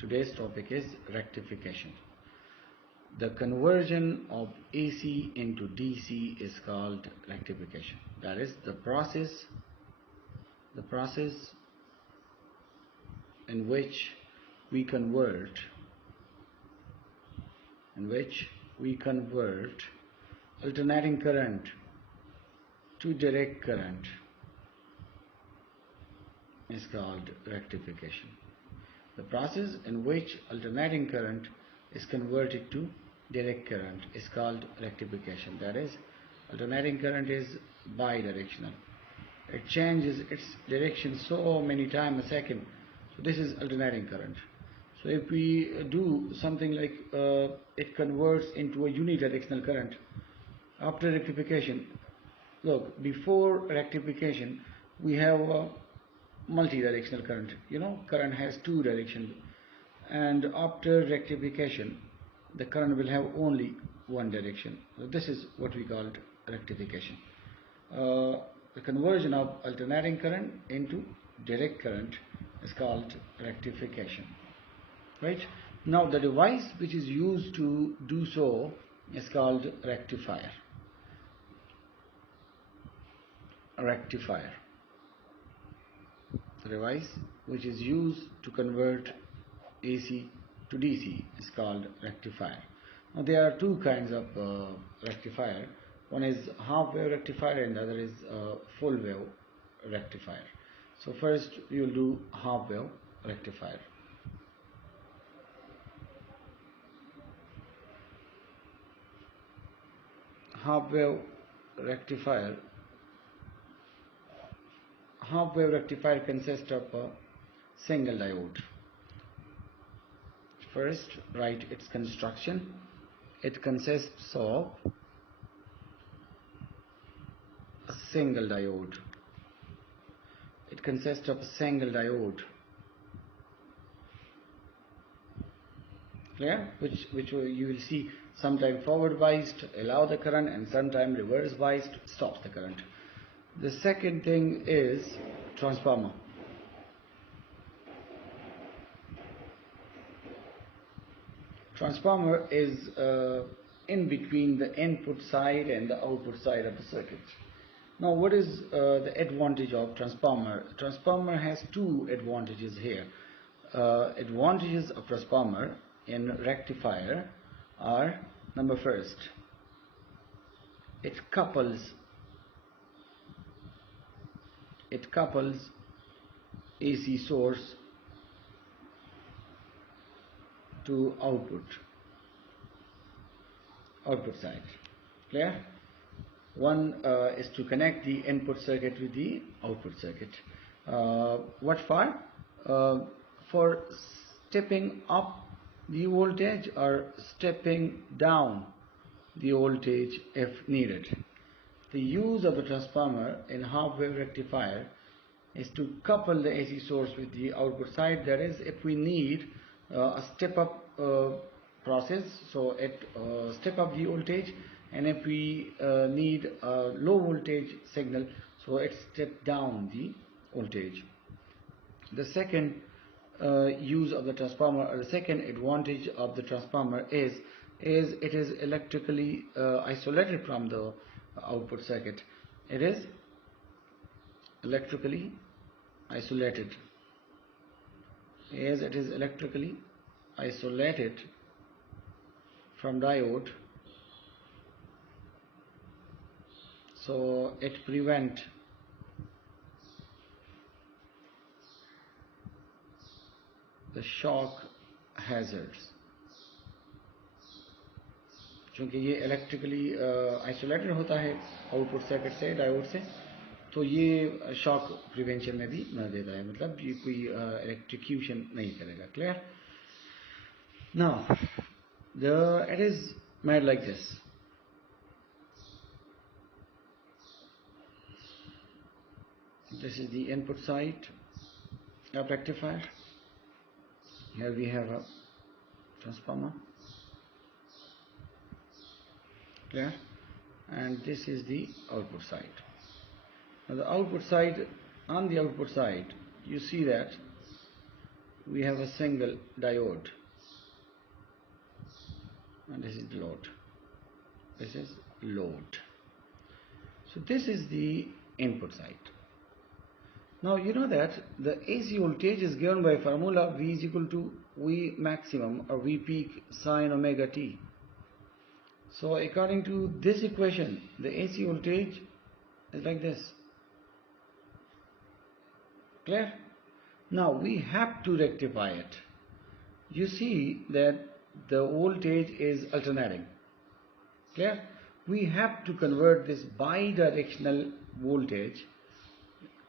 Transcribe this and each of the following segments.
Today's topic is rectification. The conversion of AC into DC is called rectification. That is the process in which we convert alternating current to direct current is called rectification. The process in which alternating current is converted to direct current is called rectification. That is, alternating current is bidirectional. It changes its direction so many times a second. So this is alternating current. So if we do something like it converts into a unidirectional current after rectification. Look, before rectification we have a multi-directional current. Current has two directions, and after rectification the current will have only one direction. So this is what we called rectification. The conversion of alternating current into direct current is called rectification. Right? Now the device which is used to do so is called rectifier. The device which is used to convert AC to DC is called rectifier. Now there are two kinds of rectifier. One is half wave rectifier and the other is full wave rectifier. So first we will do half wave rectifier. Half wave rectifier consists of a single diode. First, write its construction. It consists of a single diode. Clear? Which you will see sometime forward biased allow the current and sometime reverse biased stops the current. The second thing is transformer. Transformer is in between the input side and the output side of the circuit. Now what is the advantage of transformer? Transformer has two advantages here. Advantages of transformer in rectifier are: number first, it couples AC source to output side. Clear? One is to connect the input circuit with the output circuit. What for? For stepping up the voltage or stepping down the voltage if needed. The use of the transformer in half wave rectifier is to couple the AC source with the output side. That is, if we need a step up process, so it step up the voltage, and if we need a low voltage signal, so it step down the voltage. The second use of the transformer, or the second advantage of the transformer is it is electrically isolated from the output circuit. It is electrically isolated. As it is electrically isolated from diode, so it prevents the shock hazards. क्योंकि ये electrically isolated होता है output circuit से, diode से, तो ये shock prevention में भी न देता है, मतलब ये कोई इलेक्ट्रिक्यूशन नहीं करेगा. Clear? Now it is made like this. This is the input side of rectifier. Here we have a transformer. Clear? And this is the output side. Now the output side, on the output side you see that we have a single diode, and this is load. This is load. So this is the input side. Now you know that the AC voltage is given by formula V is equal to V maximum or V peak sine omega t. So according to this equation, the AC voltage is like this. Clear? Now we have to rectify it. You see that the voltage is alternating. Clear? We have to convert this bidirectional voltage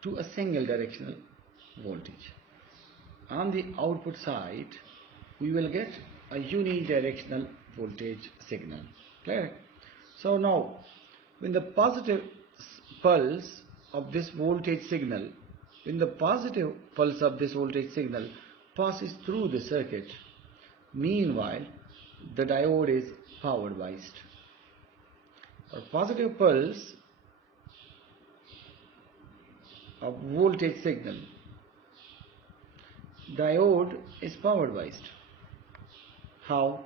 to a single directional voltage. On the output side, we will get a unidirectional voltage signal. Clear? So now, when the positive pulse of this voltage signal, passes through the circuit, meanwhile, the diode is power biased. A positive pulse of voltage signal, diode is power biased. How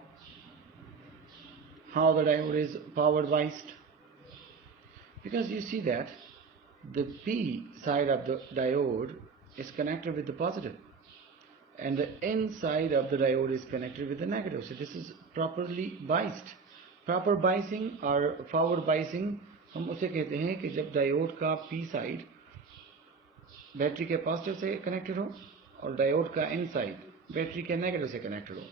the diode is power biased? Because you see that the P side of the diode is connected with the positive and the N side of the diode is connected with the negative. So this is properly biased. Proper biasing or power biasing हम उसे कहते हैं कि जब diode का P side battery के positive से connected हो और डायोड का N साइड बैटरी के नेगेटिव से कनेक्टेड हो.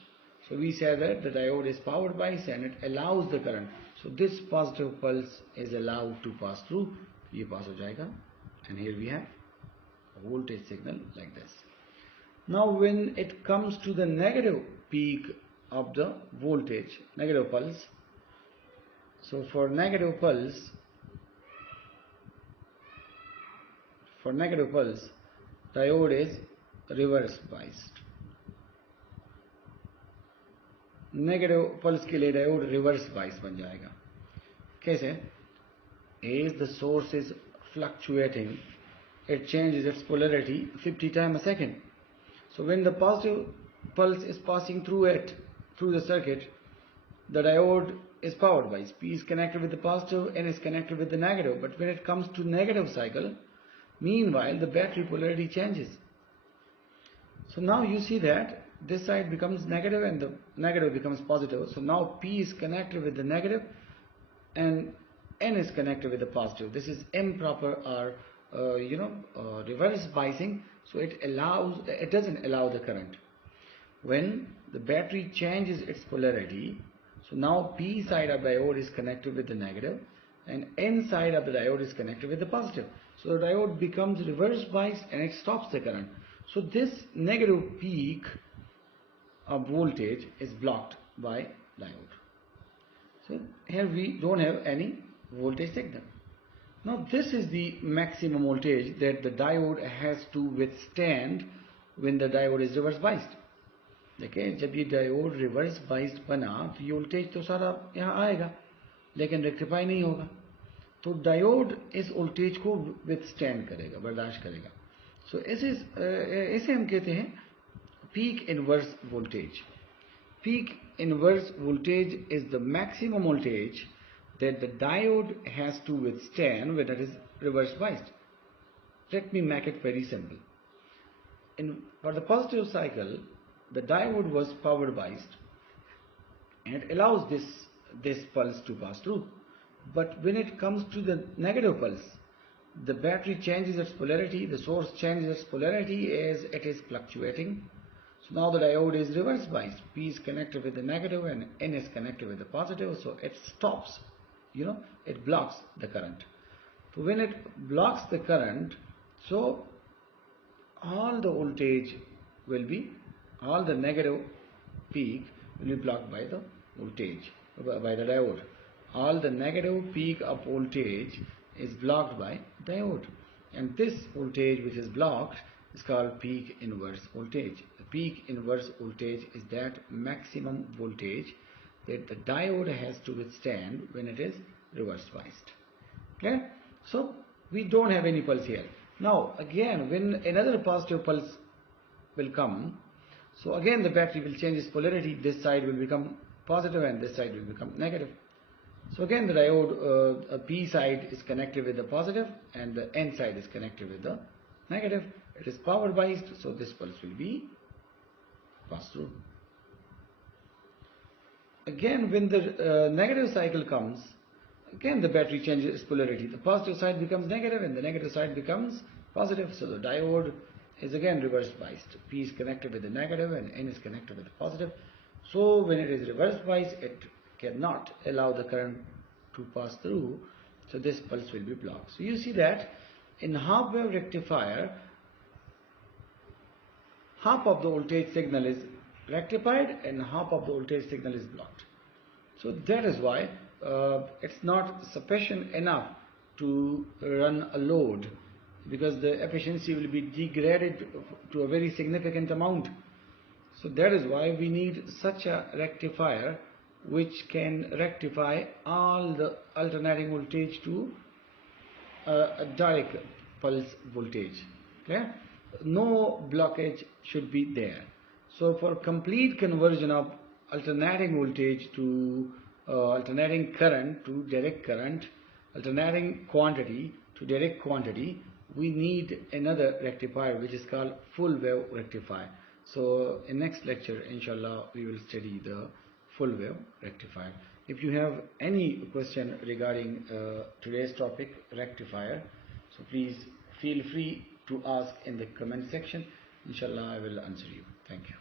So we say that the diode is power biased and it allows the current. So this positive pulse is allowed to pass through. ये पास हो जाएगा and here we have a voltage signal like this. Now when it comes to the negative peak of the voltage, negative pulse, so for negative pulse, diode is reverse biased. Negative pulse के लिए diode reverse bias बन जाएगा. कैसे? As the source is fluctuating, it changes its polarity 50 times a second. So when the positive pulse is passing through the circuit, the diode is power biased. P is connected with the positive, N is connected with the negative. But when it comes to negative cycle, meanwhile the battery polarity changes. So now you see that this side becomes negative and the negative becomes positive. So now P is connected with the negative and N is connected with the positive. This is improper or reverse biasing. So it doesn't allow the current. When the battery changes its polarity, so now P side of the diode is connected with the negative and N side of the diode is connected with the positive. So the diode becomes reverse biased and it stops the current. So this negative peak of voltage is blocked by diode. So here we don't have any voltage signal. Now this is the maximum voltage that the diode has to withstand when the diode is reverse biased. देखिए जब ये diode reverse biased बना तो ये voltage तो सारा यहाँ आएगा लेकिन रेक्टिफाई नहीं होगा. तो डायोड इस वोल्टेज को विथस्टैंड करेगा, बर्दाश्त करेगा. सो इसे हम कहते हैं peak inverse voltage. Peak inverse voltage is the maximum voltage that the diode has to withstand when it is reverse biased. Let me make it very simple. For the positive cycle, the diode was power biased and it allows this pulse to pass through. But when it comes to the negative pulse, the battery changes its polarity, the source changes its polarity as it is fluctuating. So now the diode is reverse biased. P is connected with the negative and N is connected with the positive. So it stops, it blocks the current. So when it blocks the current, so all the voltage will be, all the negative peak will be blocked by the voltage, by the diode. All the negative peak of voltage is blocked by diode. And this voltage which is blocked is called peak inverse voltage. The peak inverse voltage is that maximum voltage that the diode has to withstand when it is reverse biased. Okay? So we don't have any pulse here. Now again, when another positive pulse will come, So again the battery will change its polarity. This side will become positive and this side will become negative. So again the diode P side is connected with the positive and the N side is connected with the negative. It is power biased, so this pulse will be passed through. Again when the negative cycle comes, again the battery changes its polarity. The positive side becomes negative and the negative side becomes positive. So the diode is again reverse biased. P is connected with the negative and N is connected with the positive. So when it is reverse biased, it cannot allow the current to pass through. So this pulse will be blocked. So you see that in half wave rectifier, half of the voltage signal is rectified and half of the voltage signal is blocked. So that is why it's not sufficient enough to run a load, because the efficiency will be degraded to a very significant amount. So that is why we need such a rectifier which can rectify all the alternating voltage to a direct pulse voltage. Okay? No blockage should be there. So for complete conversion of alternating voltage to alternating current to direct current, alternating quantity to direct quantity, we need another rectifier which is called full wave rectifier. So in next lecture, inshallah, we will study the full wave rectifier. If you have any question regarding today's topic, rectifier, so please feel free to ask in the comment section. Inshallah, I will answer you. Thank you.